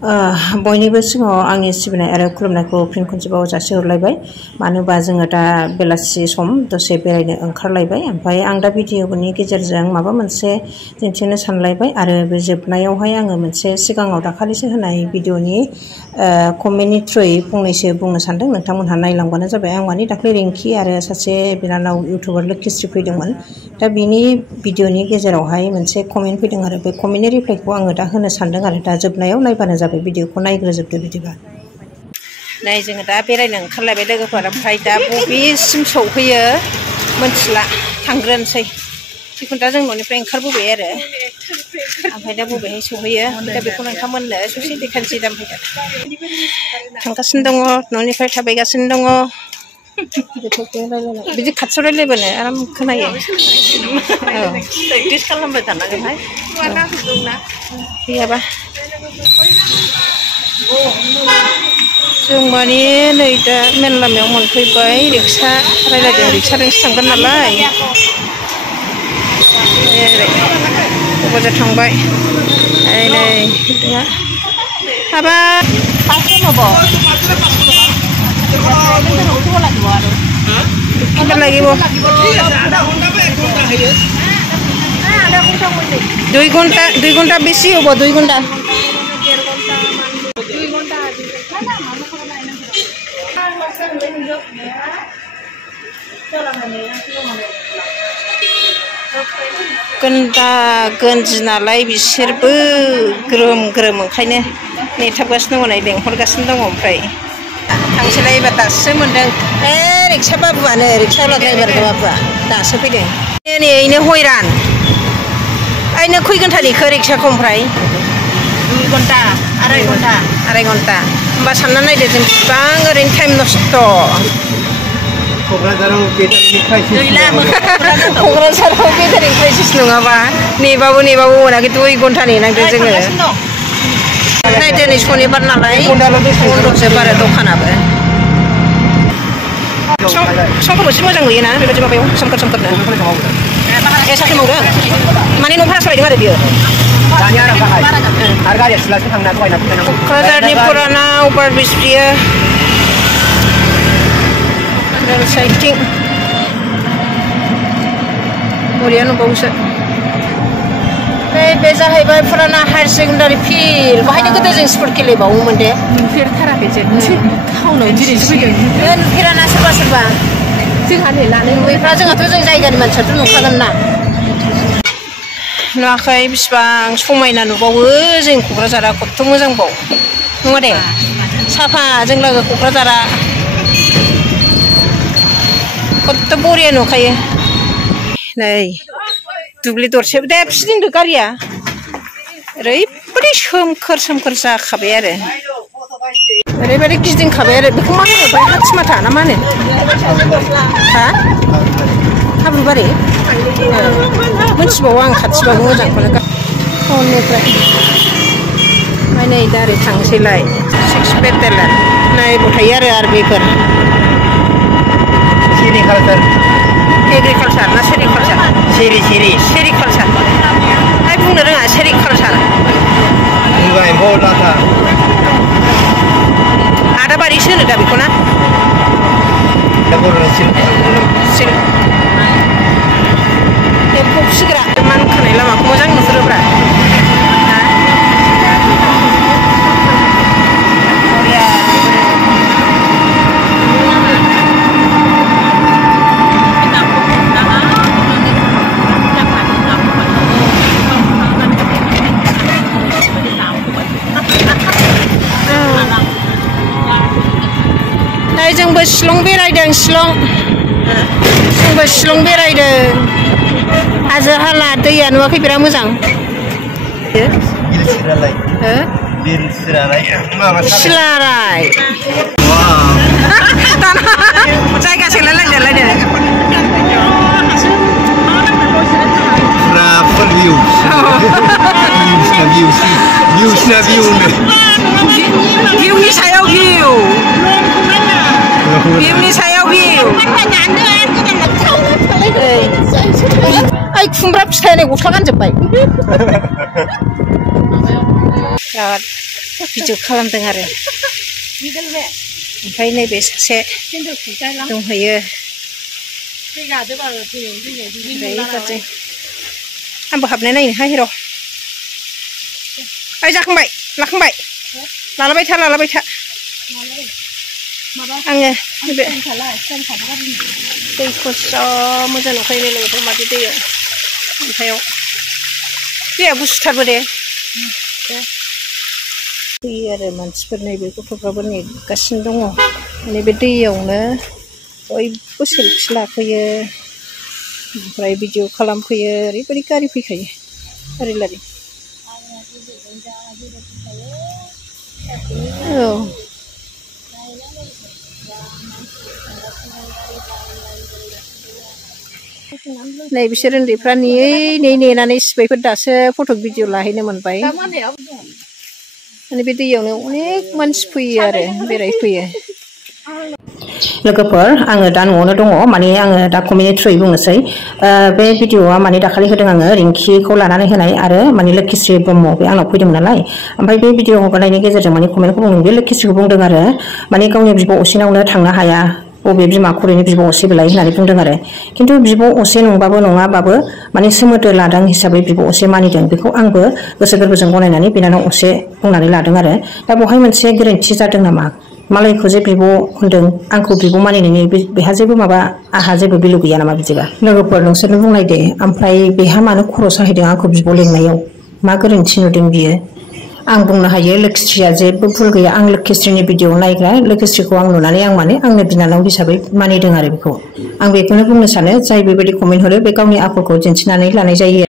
बयनिबो सिगाङाव आंनि सिबिनाय आरो खुलुमनायखौ फिन खनसेबाव जासिहरलायबाय मानो होनबा जोङो दा बेलासि सम दसे बेरायनो ओंखारलायबाय ओमफ्राय आं दा भिडिअनि गेजेरजों माबा मोनसे दिन्थिनो सानलायबाय आरो बे जोबनायावहाय आङो मोनसे सिगाङाव दाखालिसो होनाय भिडिअनि कमेन्टनि थ्रुयै फंनैसो बुंनो सानदों नोंथांमोनहा नायलांबानो जाबाय आं माने दाख्लै रिंकि आरो सासे बिनानाव इउटुबार लोक्षिश्री फैदोंमोन दा बिनि भिडिअनि गेजेरावहाय मोनसे कमेन्ट फैदों आरो बे कमेन्टनि रिप्लाइखौ आङो दा होनो सानदों आरो दा जोबनायाव नायबानो जाबाय भिडिअखौ नायग्रोजोबदो बिदिबा नै जोङो दा बेरायनो ओंखारलायबाय लोगोफोर ओमफ्राय दा बबेसिम सौहैयो मोनथिला थांग्रोनोसै जिखुनु दा जों न'निफ्राय ओंखारबोबाय आरो ओमफ्राय दा बबेहाय सौहैयो दा बेखौ नोंथांमोननो ससे देखायनोसै दा ओमफ्राय थांगासिनो दङ न'निफ्राय थाबायगासिनो दङ बिदि खाथियाव रायलायबानो आराम खोनायो प्रेक्टिस खालामबाय थानांगोनहाय गैयाबा जों माने नै दा मेन लामायाव मोनफैबाय रिक्सा रायलायदों रिक्साजोंसो थांगोन नालाय क'क्राझार थांबाय नै हाबा লাগিব 2 ঘণ্টা বেশি হব 2 ঘণ্টা गन्दा गन्जि नालाय बिसोरबो ग्रोम ग्रोम ओंखायनो नेथाबगासिनो दङ नै लेंहरगासिनो दङ ओमफ्राय थांसैलाय एबार दासो मोनदों रिक्सा बाबुआनो रिक्सावाला ड्राइभार बाबुआ दासो फैदों नै इनो हयरान ओइनो खय घन्टा नेखो रिक्साखौ ओमफ्राय 2 घन्टा आराय घन्टा होमबा सानना नायदो जों बिसिबां ओरैनो टाइम नस्त क'क्राझाराव बेटारि क्राइसिस नङाबा नेबाबो मोनाखै 2 घन्टा नेनांदों जोङो नै दिनै सनिबार नालाय बन्द'जोब आरो दखानाबो समफोरखौ एसे मोजां नुयोना बेबायदि माबायाव सोमखोरनो साख्रि मावदों माने न' भारा सालायदों आरो बियो क'क्राझारनि पुराना अभारब्रिज बियो रेल साइडथिं बरिया नुबावोसो बे जाहैबाय पुराना हायार सेकेन्डारि फिल्ड बाहायनो गोदो जों स्पर्ट गेलेबावोमोन दे नुफेरथाराखै जों टाउनाव दिनैसो फैदों नुफेराना सोरबा जोंहा नै लानो नुयैफ्रा जोंहाथ' जों जायगानि मानसियाथ' नुखागोन ना नुवाखै बिसिबां समायना नुबावो जों क'क्राझारा खथ्थ' मोजांबाव नङा दे साफा जों लोगो क'क्राझारा खथ्थ' बरिया नुखायो नै दुब्लि दरसे दे फिदिंदो गारिया ओरैबायदि सोमखोर जाखाबाय आरो ओरैबायदि गिदिंखाबाय आरो बेखौ मा होनो ओमफ्राय हाथिमाथा ना मा होनो हा हाब्रुबारि मिथिबावो आं खाथिबाबो मोजांखौनो टाउननिफ्राय ओमफ्राय नै दा ओरै थांसैलाय 6 बेटेलियन नै थायो आरो आर्मिफोर एग्रिकालचार ना सेरिकालचार सेरिकालचार बुंनो रोङा सेरिकालचार आदाबारिसो होनो दा बेखौ ना एम्फौ फिसिग्रा मानखोनाय लामाखौ मोजां नुहुरोब्रा जोंबो शिलं बेरायदों शिलं बेरायदों हाजो हाला दैया नुवाखै बिराद मोजां सिलाराय जायगा सोलायलायदोलायनो भिउनि सायाव भिउ भिउनि सायाव भिउ खुमब्रा फिथाइ गस्ला गानजोब्बाय बिराद भिडिअ खालामदों आरो ओमफ्राय नैबे सासे दंहैयो आंबो हाबनाय नायनोहाय र' ओइ जाखांबाय लाखांबाय लालाबाय था आङो दैखौ जा मोजां नुखायो लोगोफोर मादि दैयाव अन्थायाव दैया गुसुथारबो दे फैयो आरो मानसिफोर नैबे गथ'फ्राबो नेगासिनो दङ माने बे दैयावनो बयबो सेल्फि लाफैयो ओमफ्राय भिडिअ खालामफैयो ओरैबायदि गारि फैखायो लारि लारि औ नै बिसोर उन्दैफ्रा नेनानै सिबायफोर दासो फट' भिडिअ लाहैनो मोनबाय माने बे दैयावनो अनेक मानसि फैयो आरो बेरायफैयो लोगोफोर आङो दा न'आवनो दङ माने आङो दा कमेन्टनि थ्रुयै बुंनोसै बे भिडिअआ माने दाखालि होदों आङो रिंकिखौ लानानै होनाय आरो माने लोक्षिश्री ब्रह्म बे आंनाव फैदोंमोन नालाय ओमफ्राय बे भिडिअ हगारनायनि गेजेरजों माने कमेन्टखौ बुंदों बे लोक्षिश्रीखौ बुंदों आरो माने गावनि बिब' असेनावनो थांनो हाया बबे बिमा खरैनो बिब' असे बेलाय होननानै बुंदों आरो खिन्थु बिब' असे नंबाबो नङाबाबो माने सोमोन्दो लादों हिसाबै बिब' असे मानिदों बेखौ आंबो गोसो गोरबोजों गनायनानै बिनानाव असे बुंनानै लादों आरो दा बेवहाय मोनसे गोरोन्थि जादों नामा मालायखौ जे बिब' होनदों आंखौ बिब' मानिनायनि बेहा जेबो माबा आहा जेबो भेलु गैया नामा बिदिबा लोगोफोर नोंसोरनो बुंनाय दे ओमफ्राय बेहा मानो खर' साहैदों आंखौ बिब' लेंनायाव मा गोरोन्थि नुदों बियो आं बुंनो हायो लोक्षिश्रीया जेबो भुल गैया आं लोक्षिश्रीनि भिडिअ नायग्रा लोक्षिश्रीखौ आं नुनानै आं माने आंनो बिनानाव हिसाबै मानिदों आरो बेखौ आं बेखौनो बुंनो सानो जाय बेबायदि कमेन्ट हरो बे गावनि आखलखौ दिन्थिनानै लानाय जायो